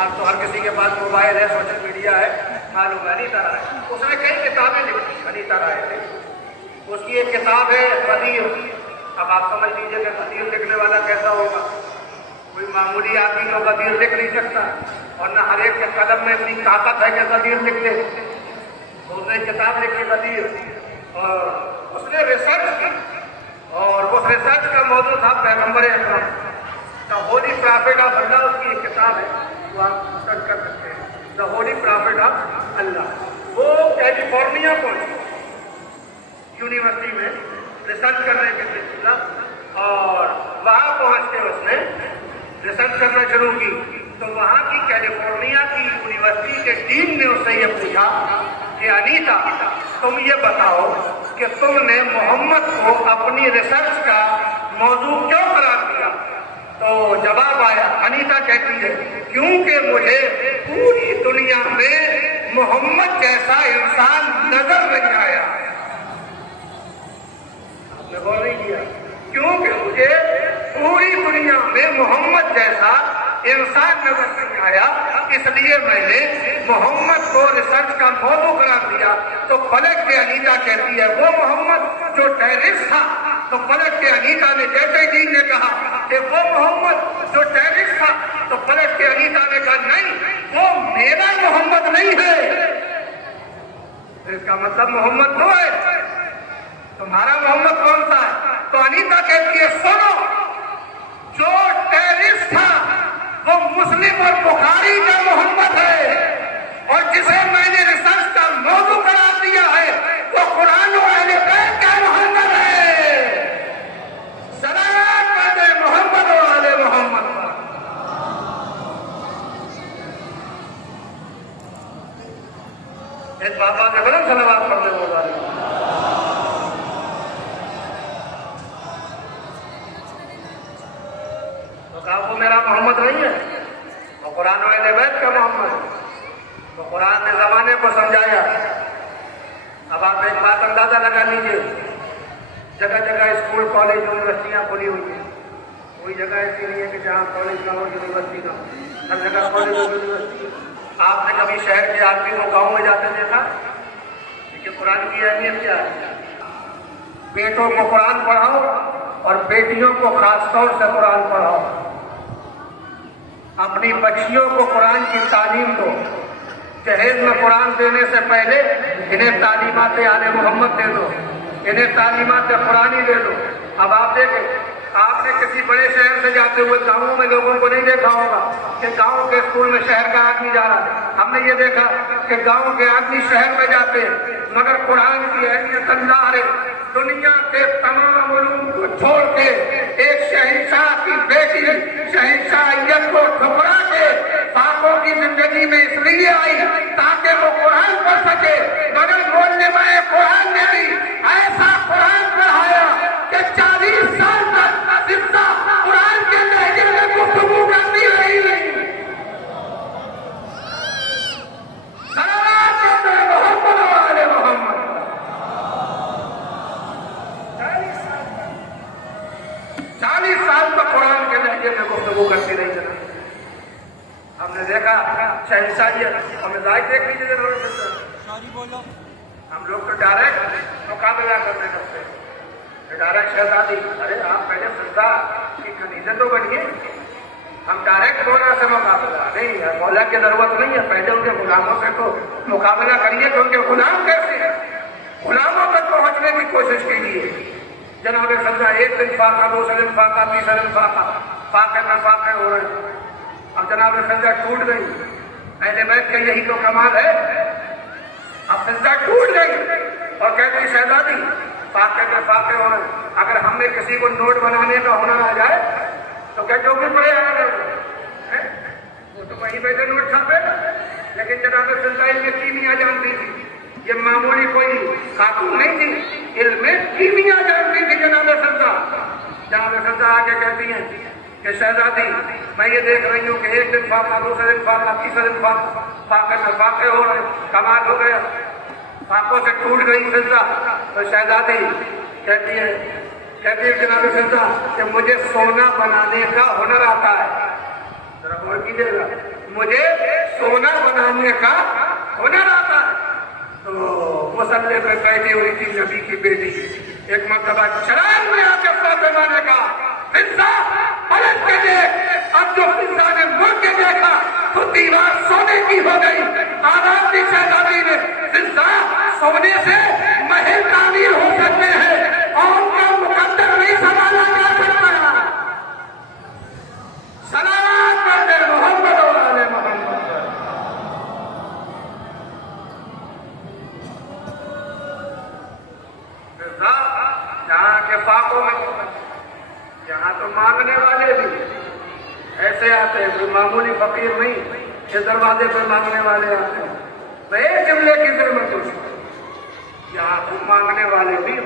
आज तो हर किसी के पास मोबाइल है, सोशल मीडिया है, मालूम है अनीता राय। उसने कई किताबें लिखी अनीता राय ने। उसकी एक किताब है कदीर। अब आप समझ लीजिए कि कदीर लिखने वाला कैसा होगा। कोई मामूली आदमी तो कदीर लिख नहीं सकता, और न हर एक के कलम में इतनी ताकत है कि कदीर लिख दे। तो उसने किताब लिखी कदीर, और उसने रिसर्च की, और उस रिसर्च का मौजूद था पैगंबर अकरम द होली प्रॉफिट ऑफ अल्लाह। उसकी एक किताब है, वो आप सर्च कर सकते हैं, द होली प्रॉफिट ऑफ अल्लाह। वो कैलिफोर्निया पहुंची यूनिवर्सिटी में रिसर्च करने के लिए, और वहां पहुंच के उसने रिसर्च करना शुरू की। तो वहां की कैलिफोर्निया की यूनिवर्सिटी के डीन ने उससे ये पूछा कि अनीता, तुम ये बताओ कि तुमने मोहम्मद को अपनी रिसर्च का मौजू क्यों करार दिया? तो जवाब आया, अनीता कहती है क्योंकि मुझे पूरी दुनिया में मोहम्मद जैसा इंसान नजर नहीं आया। आपने गौर नहीं किया? क्योंकि मुझे पूरी दुनिया में मोहम्मद जैसा इंसान नजर नहीं आया, इसलिए मैंने मोहम्मद को रिसर्च का मौजू करार दिया। तो पलट के अनीता कहती है वो मोहम्मद जो टेररिस्ट था, तो पलट के अनीता ने, जैसे जी ने कहा कि वो मोहम्मद जो टेररिस्ट था, तो पलट के अनीता ने कहा नहीं, वो मेरा मोहम्मद नहीं है। तो इसका मतलब मोहम्मद वो है, तुम्हारा मोहम्मद कौन सा है? तो अनीता कहती है सुनो, जो टेररिस्ट था वो मुस्लिम और बुखारी का मोहम्मद है, और जिसे मैंने रिसर्च का मौजू करार दिया है वो कुरान और अहले बैत का मोहम्मद है। सलावत पढ़े मोहम्मद और आले मोहम्मद पर। इस बाबा के बड़े सलावत पढ़ने वाले। वो मेरा मोहम्मद नहीं है, वो कुरान और अहले बैत का मोहम्मद है। तो कुरान ने जमाने को समझाया। अब आप एक बात अंदाजा लगा लीजिए, जगह जगह स्कूल कॉलेज यूनिवर्सिटियां खुली हुई हैं। कोई जगह ऐसी नहीं है कि जहाँ कॉलेज ना हो, यूनिवर्सिटी ना हो, हर जगह कॉलेज और यूनिवर्सिटी। आपने कभी शहर के आदमी को गाँव में जाते देखा? देखिए कुरान की अहमियत क्या है। बेटों को कुरान पढ़ाओ और बेटियों को खासतौर से कुरान पढ़ाओ। अपनी बच्चियों को कुरान की तालीम दो। जहेज में कुरान देने से पहले इन्हें तालीमात आले मोहम्मद दे दो, इन्हें तालीमात कुरानी दे दो। अब आप देखें, आपने किसी बड़े शहर से जाते हुए गांवों में लोगों को नहीं देखा होगा कि गांव के स्कूल में शहर का आदमी जा रहा है। हमने ये देखा कि गांव के आदमी शहर में जाते हैं, मगर कुरान की अहमियत अल्लाह ने दुनिया के तमाम उलूम को छोड़ के एक शहंशाह की बेटी शहंशाहियत को ठुकरा के बापों की जिंदगी में इसलिए आई ताकि वो कुरान पढ़ सके। मगर बोलने में कुरान ने भी ऐसा कुरान पढ़ाया कि 40 साल तक जितना कुरान के लहजे में गुफ्तगू करती रही। मोहम्मद वाले मोहम्मद 40 साल तक कुरान के लहजे में गुफ्तगू करती रही। हमने देखा शहंशाहियत, हमें जाहिर देख लीजिए जरूर। हम लोग तो डायरेक्ट मुकाबला करने लगते हैं, डायरेक्ट शहजादी। अरे आप पहले सजदा की खनीजा तो बनिए, हम डायरेक्ट मौला से मुकाबला नहीं है। मौला की जरूरत नहीं है, पहले उनके गुलामों से तो मुकाबला करिए कि उनके गुलाम कैसे हैं। गुलामों तक पहुंचने की कोशिश कीजिए। जनाब सजदा एक दिन फाका, दूसरे दिन फाका, तीसरे दिन फाका, फाके में फाके हो रहे। अब जनाब सजदा टूट गई। अहले बैत का यही तो कमाल है। अब सजदा टूट गई और कहती शहजादी फाके में फाके हो रहे। अगर हमें किसी को नोट बनाने का हुनर आ जाए तो क्या जो भी पड़े आ रहे वो तो वहीं बैठे नोट छापे। लेकिन जनाब सजदा इनमें कीमिया जानती थी, ये मामूली कोई खातून नहीं थी, इल्म कीमिया जानती थी जनाब सजदा। जनाब सजदा आके कहती हैं कि शहजादी मैं ये देख रही हूँ कि एक दिन फाका, दूसरे दिन फाका, तीसरे दिन फाका, फाके में फाके हो रहे। कमाल हो गया, फाकों से टूट गई सजदा। तो शहजादी कहती है जनाब सजदा कि मुझे सोना बनाने का हुनर आता है। जरा गौर कीजिएगा, मुझे सोना बनाने का हुनर आता है। तो मुसल्ले पे बैठी हुई थी नबी की बेटी, एक मरतबा चराग में आकर पैमाने का फिजा पलट के देख। अब जो फिजा ने मुड़ के देखा तो दीवार सोने की हो गई। आराम दी शहजादी ने, फिजा सोने से महल तामीर हो सकते हैं और उनका मुकद्दर नहीं संभाला जा सकता। सलाम करते मोहम्मद और आले मोहम्मद। जहाँ के फाकों में, यहाँ तो मांगने वाले भी ऐसे आते हैं, कोई मामूली फकीर नहीं ये दरवाजे पर मांगने वाले आते हैं। तो एक जुमले की जरूरत होती, यहाँ तो मांगने वाले भी।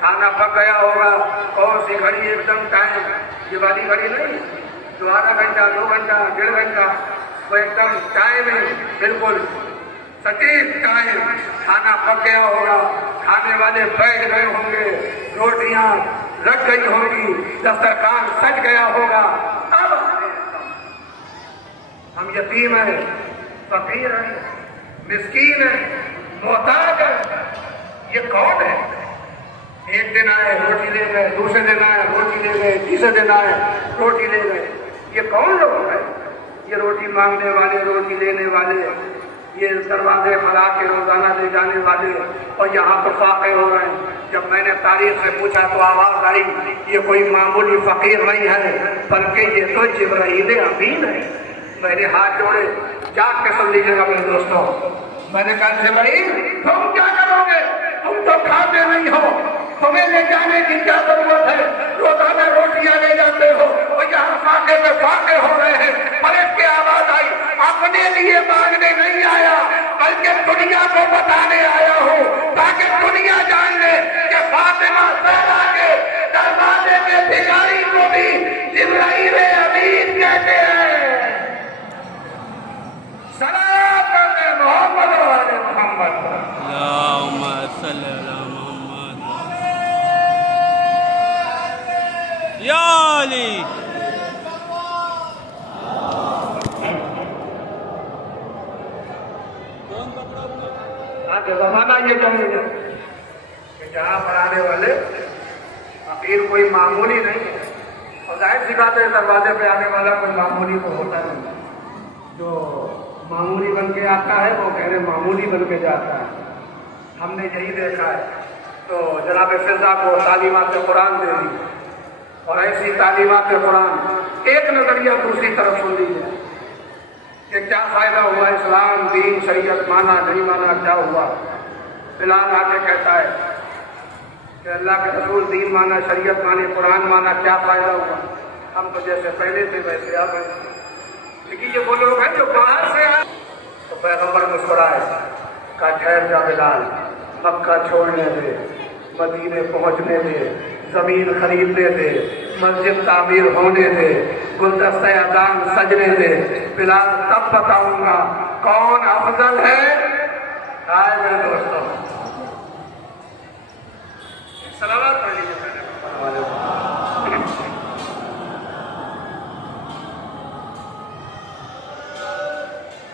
खाना पक गया होगा, कौन सी घड़ी एकदम टाइम, ये वाली घड़ी नहीं जो आधा घंटा 2 घंटा 1.5 घंटा, वो एकदम टाइम है, बिल्कुल सटीक टाइम। खाना पक गया होगा, खाने वाले बैठ गए होंगे, रोटियां रख गई होंगी, दस्तरखान सज गया होगा। अब हम यतीम हैं, फकीर हैं, मिस्कीन हैं, मोहताज हैं, ये कौन है? एक दिन आए रोटी ले गए, दूसरे दिन आए रोटी ले गए, तीसरे दिन आए रोटी ले गए। ये कौन लोग हैं? ये रोटी मांगने वाले, रोटी लेने वाले, ये दरवाजे पर आके रोजाना ले जाने वाले, और यहाँ तो फाके हो रहे हैं। जब मैंने तारीख से पूछा तो आवाज आई, ये कोई मामूली फकीर नहीं है, बल्कि ये तो जिब्राइल अमीन है। मैंने हाथ जोड़े, जाग के सुन लीजिएगा मेरे दोस्तों। मैंने कहा जिब्राइल तुम क्या करोगे? तुम तो खाते नहीं हो, तुम्हें ले जाने की क्या जरूरत है? रोजाना रोटियां ले जाते हो और यहाँ फाके पे फाके हो रहे हैं। पलट के आवाज आई, अपने लिए मांगने नहीं आया, बल्कि दुनिया को बताने आया हूँ, ताकि दुनिया जान ले कि फातिमा ज़हरा के दरवाजे के भिखारी को भी जिब्राइल अमीन कहते हैं। सलाम करते मोहम्मद और आले मोहम्मद। अल्लाहुम्मा सल्ली अला मोहम्मद या अली। आगे जमाना ये कहेगा कि जहाँ पर आने वाले फकीर कोई मामूली नहीं है, और जाहिर सी बात है दरवाजे पे आने वाला कोई मामूली तो होता नहीं। जो मामूली बन के आता है वो गहरे मामूली बन के जाता है। हमने यही देखा है। तो जनाब फिजा को तालीमात कुरान दे दी, और ऐसी तालीमात कुरान एक नजरिया दूसरी तरफ सुन लीजिए कि क्या फायदा हुआ, इस्लाम दीन शरीयत माना नहीं माना, क्या हुआ? फिलहाल आके कहता है कि अल्लाह के रसूल दीन माना, शरीयत माने, कुरान माना, क्या फायदा हुआ? हम तो जैसे पहले थे वैसे आ गए। लेकिन ये वो लोग हैं जो बाहर से आए। तो पैगंबर मुस्कुराए, का ठहर जा बिलाल, मक्का छोड़ने दे, मदीने पहुंचने दे, जमीन खरीदने दे, मस्जिद तामीर होने दे, गुलदस्ता अजान सजने दे। बिलाल तब बताऊंगा कौन अफजल है। आए मेरे दोस्तों, सलावत पढ़ लीजिए।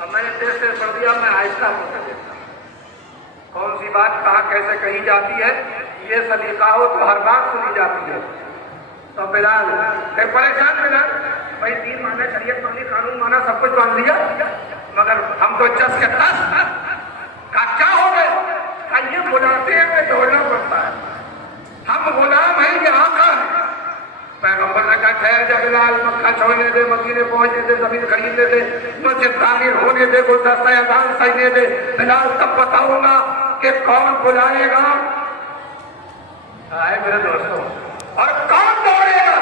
अब मैंने तेज तेज पढ़ दिया, मैं आहिस्ता होकर देखता हूँ कौन सी बात कहाँ कैसे कही जाती है। ये सलीका हो तो हर बात सुनी जाती है। तो बिलाल फिर परेशान, बिलाल भाई दीन माना, शरीयत मानी, कानून माना, सब कुछ मान लिया, मगर हम तो चस के तस का क्या हो गए? ये बुलाते हैं दौड़ना पड़ता है, हम गुलाम हैं, ये आका है। पैगंबर ने कहा ठहर जा बिलाल, मक्का छोड़ने दे, मदीने पहुंचने दे, जमीन खरीदने दे, मस्जिद तामीर होने दे, गुलदस्ता अजान सजने दे। बिलाल तब बताऊंगा कि कौन बुलाएगा। आए मेरे दोस्तों, और कौन दौड़ेगा?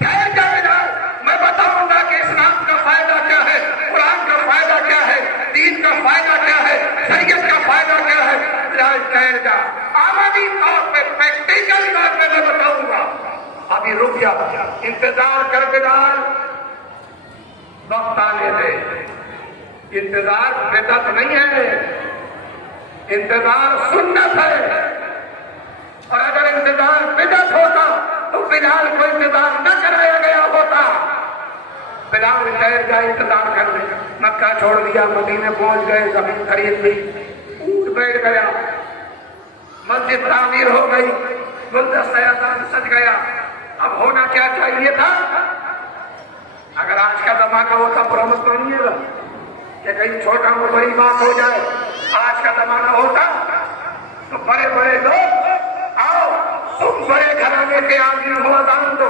ठहर जा बिलाल, मैं बताऊंगा कि इस्लाम का फायदा क्या है, कुरान का फायदा क्या है, दीन का फायदा क्या है, शरीयत का फायदा क्या है। बिलाल ठहर जा, आमदी तौर पर प्रैक्टिकल तौर पर मैं बताऊंगा। अभी रुक जा, इंतजार कर बिलाल, वक्त आने दे। इंतजार बिदअत नहीं है, इंतजार सुन्नत है। और अगर इंतजार बिदअत होता तो बिलाल को इंतजार न कराया गया होता। बिलाल ठहर गए इंतजार करने, मक्का छोड़ दिया, मदीने पहुंच गए, जमीन खरीद ली, ऊँट बैठ गया, मस्जिद तामीर हो गई, गुलदस्ता अज़ान सज गया। अब होना क्या चाहिए था? अगर आज का जमाना होता प्रॉमिस मानिएगा कि कहीं छोटा और बड़ी बात हो जाए, आज का जमाना होता तो बड़े बड़े लोग, आओ तुम बड़े घराने के आदमी हो, अज़ान दो,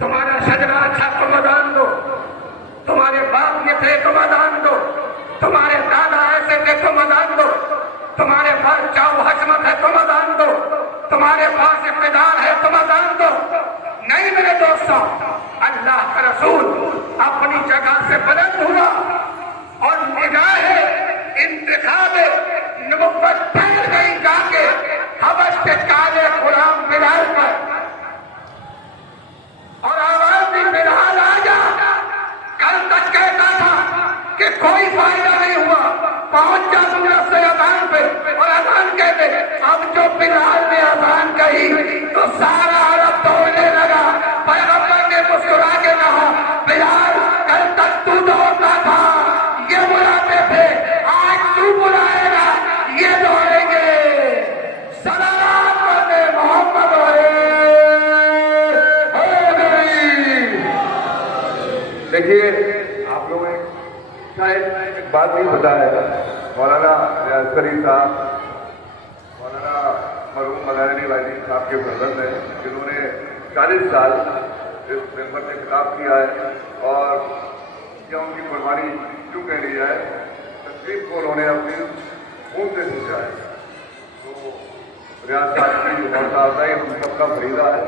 तुम्हारा सजना अच्छा तुम अज़ान दो, तुम्हारे बाप ये थे तुम अज़ान दो, तुम्हारे दादा ऐसे थे तुम अज़ान दो, तुम्हारे पास चाऊ हजमत है तुम अज़ान दो, तुम्हारे पास इक़्तिदार है तुम अज़ान दो। नहीं मेरे दोस्तों, अल्लाह का रसूल अपनी जगह से बुलंद हुआ और निगाहे इंतखाबे नबुव्वत फैल गई जाके हबश के काले गुलाम बिलाल पर, और आवाज भी बिलाल आ जा। कल तक कहता था कि कोई फायदा नहीं हुआ, पहुंच जा से अज़ान पे और अज़ान कहते, अब जो बिलाल ने अज़ान कही तो सारा अरब तोड़ने लगा। पैगंबर ने मुस्कुरा के कहा, बिलाल कल तक तू दौड़ता था, ये बुलाते थे, आज तू बुलाएगा, ये दौड़ेंगे। सलाम करने मोहम्मद देखिए, आप लोगों ने शायद एक बात नहीं बताया, मौलाना रियाज़ करीम साहब, मौलाना मरहूम मदानी वाली साहब के ब्रदर हैं, जिन्होंने 40 साल इस मेंबर से खिताब किया है, और क्या उनकी कुर्बानी क्यों कह रही है, तकलीफ को उन्होंने अपनी खून से सींचा है। तो रियाज़ साहब की हौसला अफजाई हम सबका फरीदा है।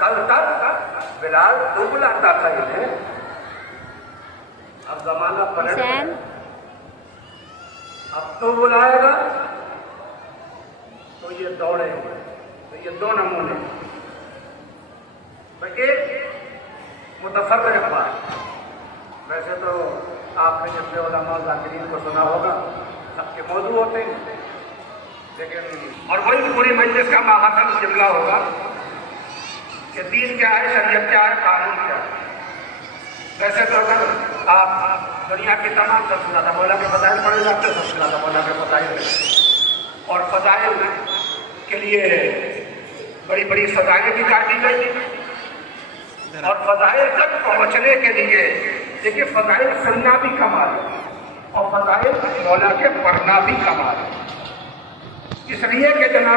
कल तक बिलाल तू बुलाता था इन्हें, अब जमाना पलट गया, अब तू बुलाएगा तो ये दौड़ेंगे। तो ये दो नमूने, एक मुतफर्रिक़ बात। वैसे तो आपने जितने उलमा ज़ाकिरीन को सुना होगा, सबके मौजू होते हैं, लेकिन और वही पूरी मजलिस का माहौल जुमला होगा कि दीन क्या है, शरीयत क्या है, कानून क्या है। वैसे तो अगर आप दुनिया की तमाम सबसे ज़्यादा मौला के फज़ाइल पढ़े जाते हैं, सबसे ज़्यादा मौला के फज़ाइल, और फज़ाइल के लिए बड़ी बड़ी सजाएं भी काटी गई, और फज़ाइल तक पहुँचने के लिए देखिए फज़ाइल सुनना भी कमाल है, और फज़ाइल मौला के पढ़ना भी कमाल है। इसलिए कि जनाब